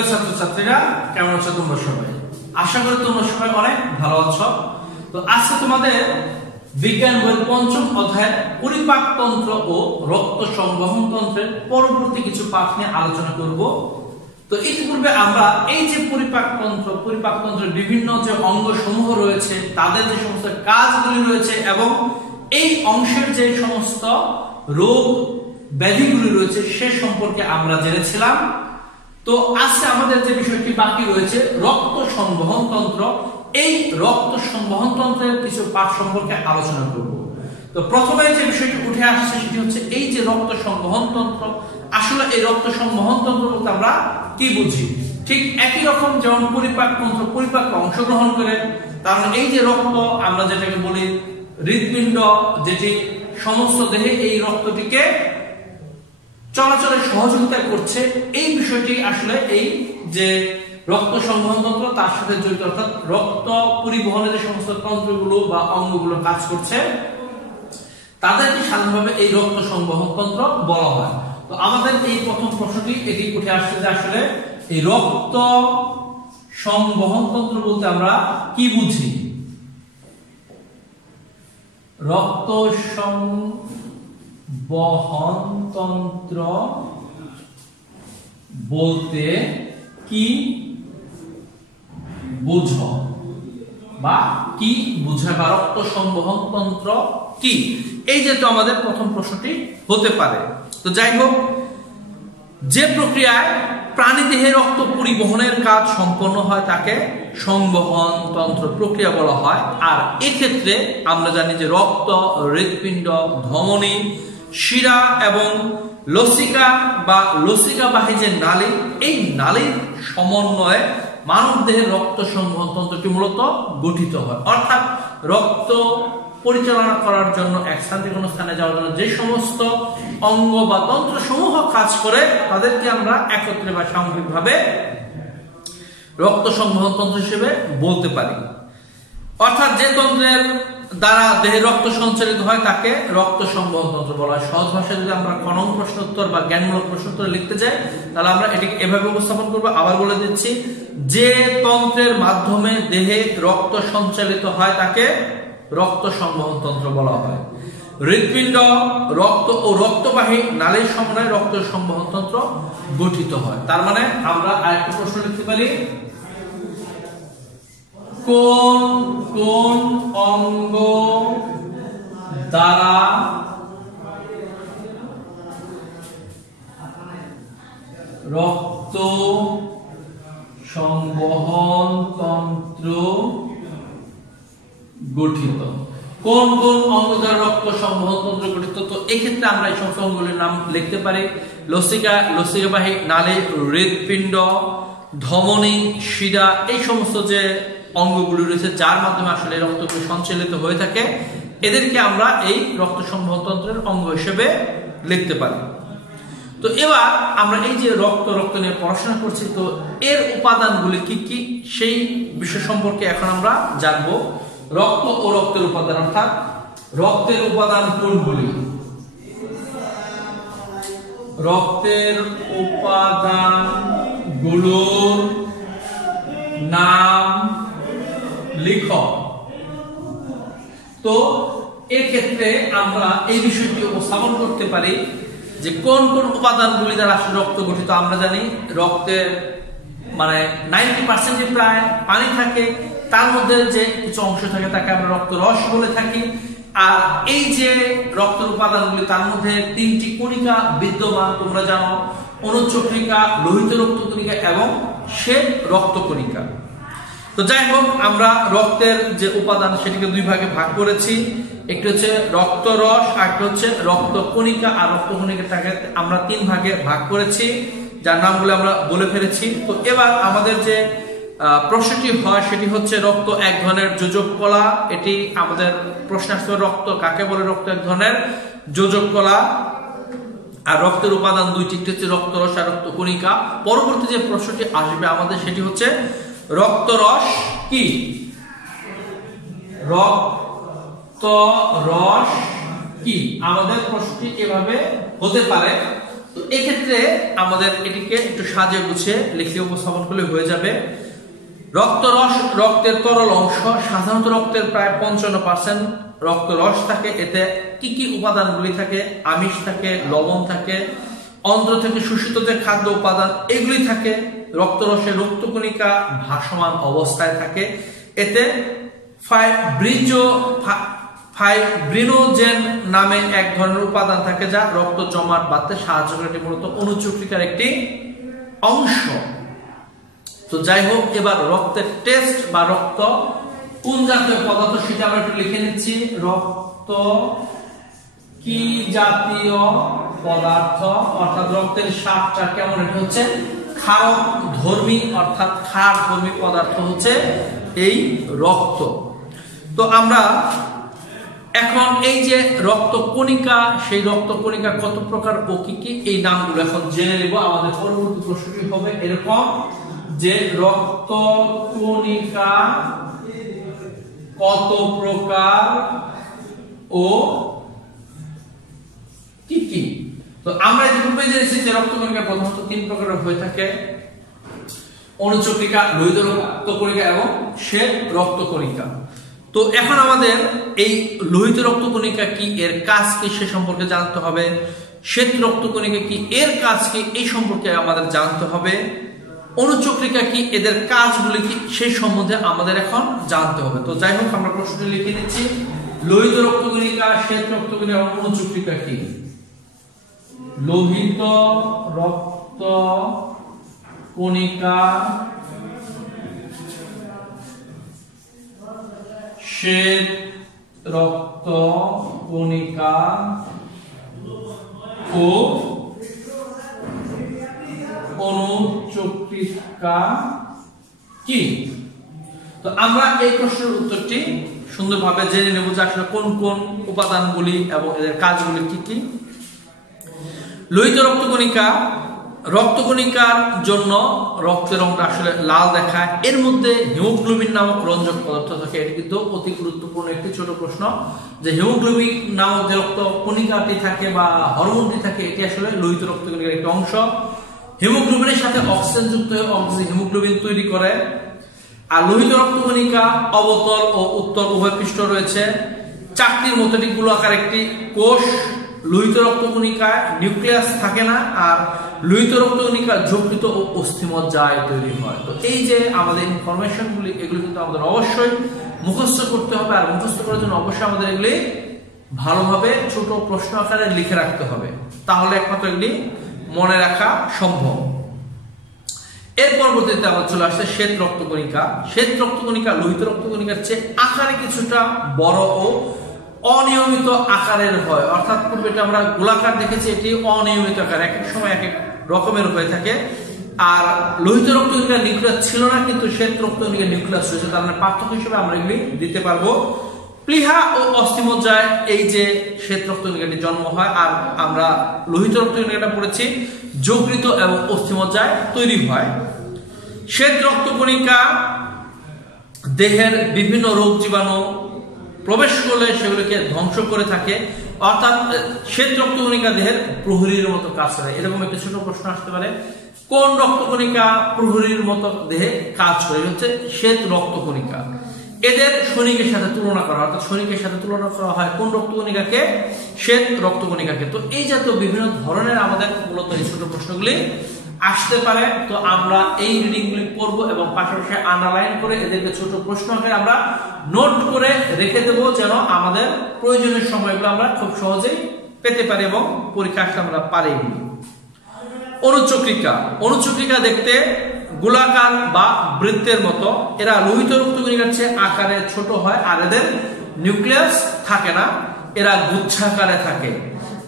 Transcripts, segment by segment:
প্রিয় ছাত্রছাত্রীরা, কেমন আছো তোমরা সবাই? আশা করি তোমরা সবাই অনেক ভালো আছো। তো আজকে তোমাদের বিজ্ঞান বইয়ের পঞ্চম অধ্যায়ের পরিপাকতন্ত্র ও রক্ত সংবহন তন্ত্রের পরবর্তী কিছু পাঠ নিয়ে আলোচনা করব। তো ইতিপূর্বে আমরা এই যে পরিপাকতন্ত্রের বিভিন্ন যে অঙ্গ সমূহ রয়েছে, তাদের যে সমস্ত কাজগুলি রয়েছে এবং এই অংশের যে সমস্ত রোগ ব্যাধিগুলি রয়েছে সে সম্পর্কে আমরা জেনেছিলাম। তো আজকে আমাদের যে বিষয়টি বাকি রয়েছে রক্ত সংবহন তন্ত্র, এই রক্ত সংবহন তন্ত্রের কিছু পাঠ সম্পর্কে আলোচনা করব। তো প্রথমে যে বিষয়টি উঠে আসছে সেটি হচ্ছে এই যে রক্ত সংবহন তন্ত্র, আসলে এই রক্ত সংবহন তন্ত্র বলতে আমরা কি বুঝি? ঠিক একই রকম যেমন পরিপাকতন্ত্র পরিপাকে অংশগ্রহণ করে, কারণ এই যে রক্ত আমরা যেটাকে বলি হৃৎপিণ্ড, যেটি সমস্ত দেহে এই রক্তটিকে চলাচলে সহযোগিতা করছে, এই বিষয়টি আসলে এই যে রক্ত সংবহন তন্ত্র তার সাথে জড়িত, অর্থাৎ রক্ত পরিবহনের যে সমস্ত তন্ত্রগুলো বা অঙ্গগুলো কাজ করছে তাদেরকে সাধারণভাবে এই রক্ত সংবহন তন্ত্র বলা হয়। তো আমাদের এই প্রথম প্রশ্নটি এটি উঠে আসছে যে আসলে এই রক্ত সংবহন তন্ত্র বলতে আমরা কি বুঝি? রক্ত সংবহন তন্ত্র বলতে কি বুঝো বা কি বুঝায়, বা রক্ত সংবহন তন্ত্র কি? এই যে তো আমাদের প্রথম প্রশ্নটি হতে পারে। তো যাই হোক, যে প্রক্রিয়ায় প্রাণীদেহে রক্ত পরিবহনের কাজ সম্পন্ন হয় তাকে সংবহন তন্ত্র প্রক্রিয়া বলা হয়। আর এক্ষেত্রে আমরা জানি যে রক্ত, হৃৎপিণ্ড, ধমনী, শিরা এবং লসিকা বা লসিকাবাহী যে নালী, এই নালীর সমন্বয়ে মানব দেহের রক্ত সংবহন তন্ত্রটি মূলত গঠিত হয়। অর্থাৎ রক্ত পরিচালনা করার জন্য এক স্থান থেকে কোনো স্থানে যাওয়ার জন্য যে সমস্ত অঙ্গ বা তন্ত্র সমূহ কাজ করে তাদেরকে আমরা একত্রে বা সামগ্রিকভাবে রক্ত সংবহন তন্ত্র হিসেবে বলতে পারি। অর্থাৎ যে তন্ত্রের দ্বারা দেহে রক্ত সঞ্চালিত হয় তাকে রক্ত সংবহন তন্ত্র বলা হয়। সহজ ভাষায় যদি আমরা ক নং প্রশ্নোত্তর বা জ্ঞানমূলক প্রশ্নোত্তর লিখতে যাই তাহলে আমরা এটিকে এভাবে উপস্থাপন করবো। আবার বলে দিচ্ছি, যে তন্ত্রের মাধ্যমে দেহে রক্ত সঞ্চালিত হয় তাকে রক্ত সংবহন তন্ত্র বলা হয়। হৃৎপিণ্ড, রক্ত ও রক্তবাহী নালীর সমন্বয়ে রক্ত সংবহন তন্ত্র গঠিত হয়। তার মানে আমরা আরেকটা প্রশ্ন লিখতে পারি, কোন কোন অঙ্গ দ্বারা রক্ত সংবহন তন্ত্র গঠিত? কোন কোন অঙ্গ দ্বারা রক্ত সংবহন তন্ত্র গঠিত? তো এক্ষেত্রে আমরা এই সমস্ত অঙ্গগুলির নাম লিখতে পারি, লসিকা, লসিকাবাহী নালী, হৃৎপিণ্ড, ধমনী, শিরা, এই সমস্ত যে অঙ্গগুলি রয়েছে যার মাধ্যমে আসলে রক্তগুলি সঞ্চালিত হয়ে থাকে, এদেরকে আমরা এই রক্ত সংবহন তন্ত্রের অঙ্গ হিসেবে লিখতে পারি। তো এবার আমরা এই যে রক্ত নিয়ে পড়াশোনা করছি, তো এর উপাদানগুলি কি কি সেই বিষয় সম্পর্কে এখন আমরা জানবো। রক্ত ও রক্তের উপাদান, অর্থাৎ রক্তের উপাদান কোনগুলি? রক্তের উপাদানগুলোর নাম লিখো। তো এক্ষেত্রে আমরা এই বিষয়টি উপস্থাপন করতে পারি যে কোন কোন উপাদানগুলি দ্বারা আসলে রক্ত গঠিত। আমরা জানি রক্তের মানে 90% প্রায় পানি থাকে, তার মধ্যে যে কিছু অংশ থাকে তাকে আমরা রক্ত রস বলে থাকি। আর এই যে রক্তের উপাদানগুলি তার মধ্যে 3টি কণিকা বিদ্যমান, তোমরা জানো, অনুচক্রিকা, লোহিত রক্ত কণিকা এবং শ্বেত রক্ত কণিকা। তো যাই হোক, আমরা রক্তের যে উপাদান সেটিকে দুই ভাগে ভাগ করেছি, একটি হচ্ছে রক্ত রস আর একটা হচ্ছে রক্ত কণিকা। আর রক্ত কণিকাটাকে আমরা 3 ভাগে ভাগ করেছি, যার নামগুলো আমরা বলে ফেলেছি। তো এবার আমাদের যে প্রশ্নটি হয় সেটি হচ্ছে রক্ত এক ধরনের যোজক কলা। এটি আমাদের প্রশ্ন আসছে, রক্ত কাকে বলে? রক্ত এক ধরনের যোজক কলা। আর রক্তের উপাদান দুইটি, একটি হচ্ছে রক্ত রস আর রক্ত কণিকা। পরবর্তী যে প্রশ্নটি আসবে আমাদের সেটি হচ্ছে রক্ত রস কি? রক্ত রস কি? আমাদের প্রশ্নটি এভাবে হতে পারে তো এই ক্ষেত্রে আমাদের এটিকে একটু সাজিয়ে গুছিয়ে লিখে উপস্থাপন করলে হয়ে যাবে। রক্তরস রক্তের তরল অংশ, সাধারণত রক্তের প্রায় 55% রক্তরস থাকে। এতে কি কি উপাদানগুলি থাকে? আমিষ থাকে, লবণ থাকে, অন্ত্র থেকে শোষিত যে খাদ্য উপাদান এগুলি থাকে। রক্তরসে রক্তকণিকা ভাসমান অবস্থায় থাকে। এতে ফাইব্রিনোজেন নামে এক ধরনের উপাদান থাকে যা রক্ত জমাট বাঁধতে সাহায্য করে। এটি মূলত অনুচক্রিকার একটি অংশ। তো যাই হোক, এবার রক্তের টেস্ট বা রক্ত কোন জাতীয় পদার্থ সেটা আমরা একটু লিখে নিচ্ছি। রক্ত কি জাতীয় পদার্থ, অর্থাৎ রক্তের স্বাদটা কেমন? এটা হচ্ছে ক্ষারক ধর্মী, অর্থাৎ ক্ষার ধর্মী পদার্থ হচ্ছে এই রক্ত। তো আমরা এখন এই যে রক্তকণিকা, সেই রক্তকণিকা কত প্রকার ও কি কি, এই নামগুলো এখন জেনে নেব। আমাদের পরবর্তী প্রশ্নটি হবে এরকম যে রক্তকণিকা কত প্রকার ও কি কি। তো আমরা ইতিপূর্বে জেনেছি যে রক্তকণিকা প্রধানত 3 প্রকারের হয়ে থাকে: অনুচক্রিকা, লোহিত রক্তকণিকা এবং শ্বেত রক্তকণিকা। তো এখন আমাদের এই লোহিত রক্তকণিকা কি, এর কাজ কি সে সম্পর্কে জানতে হবে। শ্বেত রক্তকণিকা কি, এর কাজ কি এই সম্পর্কে আমাদের জানতে হবে। অনুচক্রিকা কি, এদের কাজগুলি কি সেই সম্বন্ধে আমাদের এখন জানতে হবে। তো যাই হোক, আমরা প্রশ্নটি লিখে নিচ্ছি। লোহিত রক্তকণিকা, শ্বেত রক্তকণিকা এবং অনুচক্রিকা কি? লোহিত রক্তকণিকা, শ্বেত রক্তকণিকা ও অনুচক্রিকা কি? তো আমরা এই প্রশ্নের উত্তরটি সুন্দরভাবে জেনে নেব যে আসলে কোন কোন উপাদানগুলি এবং এদের কাজগুলি কি কি। লোহিত রক্তকণিকা, রক্তকণিকার জন্য রক্তের রংটা আসলে লাল দেখায়। এর মধ্যে হিমোগ্লোবিন নামক রঞ্জক পদার্থ থাকে। এটি কিন্তু অতি গুরুত্বপূর্ণ একটি ছোট প্রশ্ন, যে হিমোগ্লোবিন নামক যে রক্তকণিকাটি থাকে বা হরমোনটি থাকে, এটি আসলে লোহিত রক্তকণিকার একটি অংশ। হিমোগ্লোবিনের সাথে অক্সিজেন যুক্ত হয়ে হিমোগ্লোবিন তৈরি করে। আর লোহিত রক্তকণিকা অবতল ও উত্তল উভয় পৃষ্ঠ রয়েছে। চাকতির মতো একটি গোলাকার একটি কোষ। লোহিত রক্তকণিকায় নিউক্লিয়াস থাকে না। আর লোহিত রক্তকণিকা যকৃত ও অস্থিমজ্জায় তৈরি হয়। তো এই যে আমাদের ইনফরমেশনগুলি, এগুলো কিন্তু আমাদের অবশ্যই মুখস্থ করতে হবে। আর মুখস্থ করার জন্য অবশ্যই আমাদের এগুলি ভালোভাবে ছোট প্রশ্ন আকারে লিখে রাখতে হবে, তাহলে একমাত্র এগুলি মনে রাখা সম্ভব। এর পরবর্তীতে আমরা চলে আসছে শ্বেত রক্তকণিকা। শ্বেত রক্তকণিকা লোহিত রক্তকণিকার চেয়ে আকারে কিছুটা বড় ও অনিয়মিত আকারের হয়। অর্থাৎ পূর্বে আমরা গোলাকার দেখেছি, এটি অনিয়মিত আকার, এক এক সময় এক এক রকমের হয়ে থাকে। আর লোহিত রক্তকণিকার নিউক্লিয়াস ছিল না, কিন্তু শ্বেত রক্তকণিকার নিউক্লিয়াস রয়েছে। তার মানে পার্থক্য হিসেবে আমরা এগুলি দিতে পারবো। প্লীহা ও অস্থিমজ্জায় এই যে শ্বেত রক্তকণিকাটি জন্ম হয়। আর আমরা লোহিত রক্তকণিকাটা পড়েছি যকৃত এবং অস্থিমজ্জায় তৈরি হয়। শ্বেত রক্তকণিকা দেহের বিভিন্ন রোগ জীবাণু প্রবেশ করলে সেগুলোকে ধ্বংস করে থাকে। অর্থাৎ শ্বেত রক্তকণিকা দেহের প্রহরীর মতো কাজ করে। এরকম একটা ছোট প্রশ্ন আসতে পারে, কোন রক্তকণিকা প্রহরীর মতো দেহে কাজ করে? হচ্ছে শ্বেত রক্তকণিকা। এদের সৈনিকের সাথে তুলনা করা, অর্থাৎ সৈনিকের সাথে তুলনা করা হয় কোন রক্তকণিকাকে? শ্বেত রক্তকণিকাকে। তো এই জাতীয় বিভিন্ন ধরনের আমাদের মূলত এই ছোট প্রশ্নগুলি আসতে পারে। তো আমরা এই রিডিং গুলি পড়বো এবং পাশাপাশি আন্ডারলাইন করে এদেরকে ছোট প্রশ্ন আকারে আমরা নোট করে রেখে দেবো, যেন আমাদের প্রয়োজনীয় সময়গুলো আমরা খুব সহজেই পেতে পারি এবং পরীক্ষা আসতে আমরা পারি। অনুচক্রিকা, অনুচক্রিকা দেখতে গোলাকার বা বৃত্তের মতো। এরা লোহিত রক্তকণিকার চেয়ে আকারে ছোট হয়। আর এদের নিউক্লিয়াস থাকে না, এরা গুচ্ছাকারে থাকে।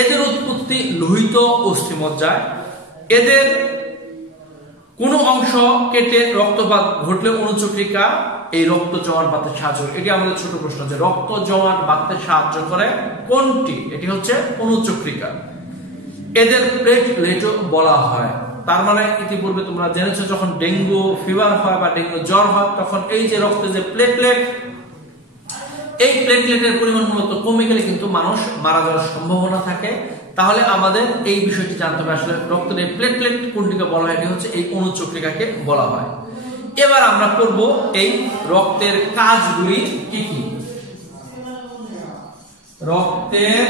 এদের উৎপত্তি লোহিত অস্থিমজ্জায়। এদের কোন অংশ কেটে রক্তপাত ঘটলে অনুচক্রিকা এই রক্ত জমাট বাঁধতে সাহায্য করে। এটি আমাদের ছোট প্রশ্ন, যে রক্ত জমাট বাঁধতে সাহায্য করে কোনটি? এটি হচ্ছে অনুচক্রিকা। এদের প্লেটলেটও বলা হয়। তার মানে ইতিপূর্বে তোমরা জেনেছো, যখন ডেঙ্গু ফিভার হয় বা ডেঙ্গু জ্বর হয়, তখন এই যে রক্তে যে প্লেটলেট, এই প্লেটলেটের পরিমাণ মূলত কমে গেলে কিন্তু মানুষ মারা যাওয়ার সম্ভাবনা থাকে। তাহলে আমাদের এই বিষয়টি জানতে হবে আসলে রক্তের প্লেটলেট কোনটিকে বলা হয়, এটি হচ্ছে এই অনুচক্রিকাকে বলা হয়। এবার আমরা করব এই রক্তের কাজগুলি কি কি। রক্তের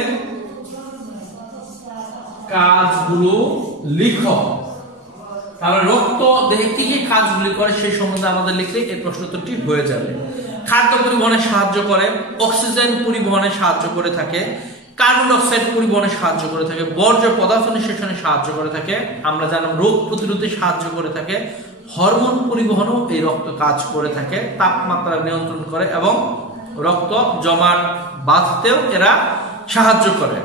কাজগুলো লিখো। তাহলে রক্ত দেহে কি কি কাজগুলি করে সেই সম্বন্ধে আমাদের লিখলে এই প্রশ্নোত্তরটি হয়ে যাবে। খাদ্য পরিবহনে সাহায্য করে, অক্সিজেন পরিবহনে সাহায্য করে থাকে, কার্বন ডাই অক্সাইড পরিবহনে সাহায্য করে থাকে, বর্জ্য পদার্থ নিঃশেষণে সাহায্য করে থাকে, আমরা জানলাম রোগ প্রতিরোধে সাহায্য করে থাকে, হরমোন পরিবহনও এই রক্ত কাজ করে থাকে, তাপমাত্রা নিয়ন্ত্রণ করে এবং রক্ত জমাট বাঁধতেও এরা সাহায্য করে।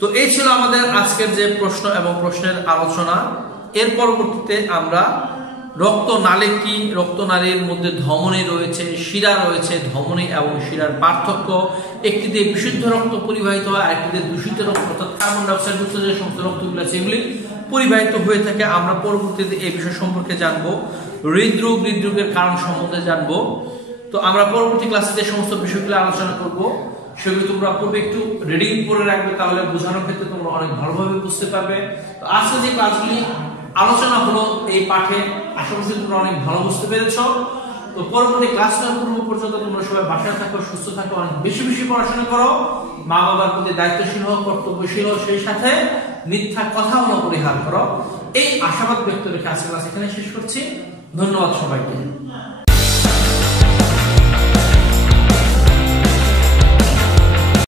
তো এই ছিল আমাদের আজকের যে প্রশ্ন এবং প্রশ্নের আলোচনা। এর পরবর্তীতে আমরা রক্তনালী কি, রক্তনালীর মধ্যে ধমনী রয়েছে, শিরা রয়েছে, ধমনী এবং শিরার পার্থক্য, একটি দিয়ে বিশুদ্ধ রক্ত পরিবাহিত হয়, আরেকটি দিয়ে দূষিত রক্ত অর্থাৎ কার্বন ডাই অক্সাইড যুক্ত যে সমস্ত রক্তগুলো আছে এগুলি পরিবাহিত হয়ে থাকে। আমরা পরবর্তীতে এই বিষয় সম্পর্কে জানবো, হৃদরোগ, হৃদরোগের কারণ সম্বন্ধে জানবো। তো আমরা পরবর্তী ক্লাসে যে সমস্ত বিষয়গুলো আলোচনা করব সেগুলো তোমরা পূর্বে একটু রিডিং করে রাখবে, তাহলে বোঝানোর ক্ষেত্রে তোমরা অনেক ভালোভাবে বুঝতে পারবে। তো আজকে যে ক্লাসগুলি আলোচনা হলো এই পাঠে, আশা করছি তোমরা অনেক ভালো বুঝতে পেরেছো। তো পরবর্তী ক্লাস নেওয়ার পূর্ব পর্যন্ত তোমরা সবাই বাসায় থাকো, সুস্থ থাকো, অনেক বেশি বেশি পড়াশোনা করো, মা বাবার প্রতি দায়িত্বশীল হও, কর্তব্যশীল হও, সেই সাথে মিথ্যা কথা পরিহার করো। এই আশাবাদ ব্যক্ত রেখে আজকে ক্লাস এখানে শেষ করছি। ধন্যবাদ সবাইকে।